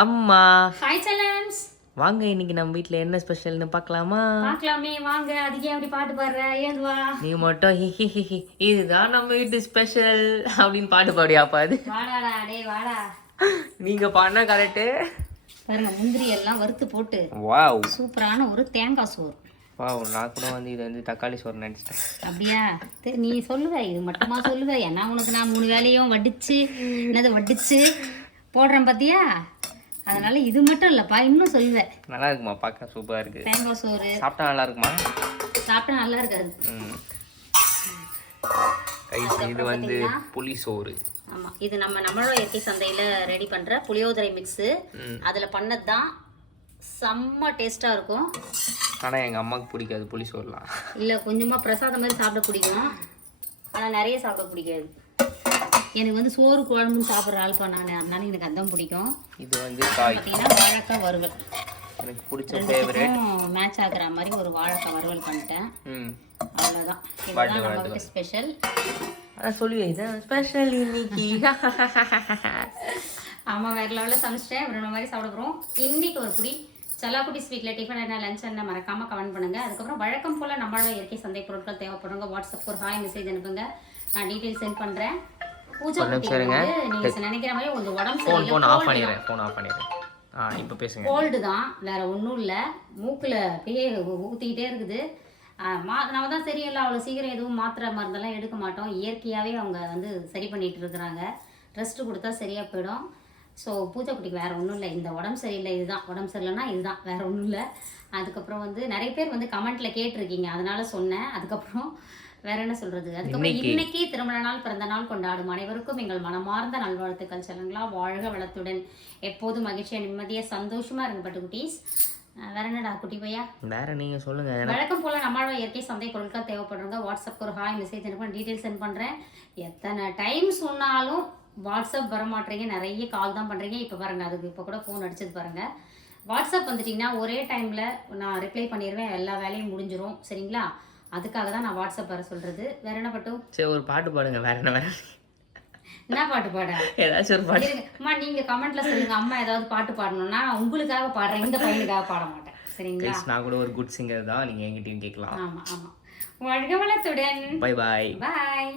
அம்மா ஹாய் செல்லம்ஸ். வாங்க, இன்னைக்கு நம்ம வீட்ல என்ன ஸ்பெஷல்னு பார்க்கலாமா? பார்க்கலாமே வாங்க. அதுக்கே அப்படி பாட்டு பாடுற, ஏந்து வா. நீ மட்டும் ஹி ஹி ஹி ஹி இதுதான் நம்ம வீட்டு ஸ்பெஷல் அப்படின்னு பாட்டு பாடியாப்பா அது? வாடாடா டேய் வாடா. நீங்க பாடினா கரெக்டு. பாருங்க, முந்திரி எல்லாம் வறுத்து போட்டு வாவ் சூப்பரான ஒரு தேங்காய் சோறு. வாவ், நான் கூட வந்து இது வந்து தக்காளி சோறு நினைச்சிட்டேன். அப்படியா? நீ சொல்லுவ, இது மட்டுமா சொல்லுவ? என்ன உனக்கு நான் 3 வேலையும் வடிச்சு போடுறேன் பாத்தியா? அதனால இது மட்டும் இல்லப்பா, இன்னும் சொல்லுவேன். நல்லா இருக்குமா? பார்க்க சூப்பரா இருக்கு. தேங்காய் சோறு சாப்பிட்டா நல்லா இருக்குமா? சாப்பிட்டா நல்லா இருக்காது. இது வந்து புளி சோறு. ஆமா, இது நம்மளோட இயற்கை சந்தையில ரெடி பண்ற புளியோதரை மிக்ஸ். அதுல பண்ணது தான். செம்ம டேஸ்டா இருக்கும். ஆனா எங்க அம்மாவுக்கு பிடிக்காது புளி சோறுலாம். இல்ல, கொஞ்சமா பிரசாதம் மாதிரி சாப்பிட பிடிக்கும், ஆனா நிறைய சாப்பிட பிடிக்காது. எனக்கு வந்து சோறு குழம்புன்னு சாப்பிட்ற ஆள்பா நான், அதனால எனக்கு அதான் பிடிக்கும். இது வந்து காய் பார்த்தீங்கன்னா வாழைக்காய் வறுவல். எனக்கு பிடிச்ச ஃபேவரட். மேட்ச் ஆகுற மாதிரி ஒரு வாழைக்காய் வறுவல் பண்ணிட்டேன். அவ்வளோதான். இதுதான் நம்ம வீட்டு ஸ்பெஷல். அதான் சொல்லுவேன், இதான் ஸ்பெஷல் இன்னைக்கு. ஆமாம், வேறு லெவலில் சமைச்சிட்டேன். ஒரு மாதிரி சாப்பிட போகிறோம். இன்னைக்கு ஒரு புடி சல்லாக்குட்டி ஸ்வீட்டில் டிஃபன் என்ன லஞ்ச் என்ன மறக்காமல் கமெண்ட் பண்ணுங்கள். அதுக்கப்புறம் வழக்கம் போல் நம்மளோட இயற்கை சந்தை பொருட்கள் தேவைப்படுறவங்க வாட்ஸ்அப் ஒரு ஹாய் மெசேஜ் அனுப்புங்க. நான் டீட்டெயில் சென்ட் பண்ணுறேன். பூஜை நீங்க நினைக்கிற மாதிரி ஒரு உடம்பு ஃபோன் ஆஃப் பண்ணிடுறேன். இப்போ பேசுங்க. கோல்டு தான், வேற ஒன்றும் இல்லை. மூக்கில் அப்படியே ஊற்றிக்கிட்டே இருக்குது. நம்ம தான் சரியில்லை, அவ்வளோ சீக்கிரம் எதுவும் மாத்திரை மருந்தெல்லாம் எடுக்க மாட்டோம். இயற்கையாகவே அவங்க வந்து சரி பண்ணிட்டு இருக்கிறாங்க. ரெஸ்ட்டு கொடுத்தா சரியாக போயிடும். ஸோ பூஜை குட்டிக்கு வேறு ஒன்றும் இல்லை. இந்த உடம்பு சரியில்லை, இதுதான் உடம்பு சரியில்லைன்னா இதுதான், வேறு ஒன்றும் இல்லை. அதுக்கப்புறம் வந்து நிறைய பேர் வந்து கமெண்ட்டில் கேட்டிருக்கீங்க, அதனால சொன்னேன். அதுக்கப்புறம் வேற என்ன சொல்றது? அதுக்கப்புறம் இன்னைக்கு திருமண நாள், பிறந்த நாள் கொண்டாடும் அனைவருக்கும் எங்கள் மனமார்ந்த நல்வாழ்த்துக்கள். சொல்லுங்களா, வாழ்க வளத்துடன் எப்போதும் மகிழ்ச்சியா நிம்மதியா சந்தோஷமா இருங்க பட்டுக்குட்டீஸ். வேற என்னடா குட்டி பையா? வேற நீங்க சொல்லுங்க. வழக்கம் போல நம்மளோட இயற்கை சந்தை பொருட்கள் தேவைப்படுறவங்க வாட்ஸ்அப் ஒரு ஹாய் மெசேஜ் அனுப்பி டீட்டெயில் சென்ட் பண்றேன். எத்தனை டைம் சொன்னாலும் வாட்ஸ்அப் வர மாட்டேறீங்க, நிறைய கால் தான் பண்றீங்க. இப்போ பாருங்க, அதுக்கு இப்போ கூட ஃபோன் அடிச்சது பாருங்க. வாட்ஸ்அப் வந்துட்டீங்கன்னா ஒரே டைம்ல நான் ரிப்ளை பண்ணிடுவேன், எல்லா வேலையும் முடிஞ்சிடும். சரிங்களா? அதுக்காக தான் நான் வாட்ஸ்அப் வர சொல்றது. வேற என்ன பட்டு? சரி, ஒரு பாட்டு பாடுங்க. வேற என்ன பாட்டு பாட? ஏதாச்சும் ஒரு பாட்டு. அம்மா நீங்க கமெண்ட்ல சொல்லுங்க, அம்மா ஏதாவது பாட்டு பாடணும்னா உங்களுக்காக பாடுறேன், இந்த பையனுக்காக பாட மாட்டேன். சரிங்களா? நான் கூட ஒரு குட் சிங்கர் தான், நீங்க என்கிட்டயும் கேட்கலாம். ஆமா ஆமா. வாழ்க வளத்துடன். Bye bye. பாய்.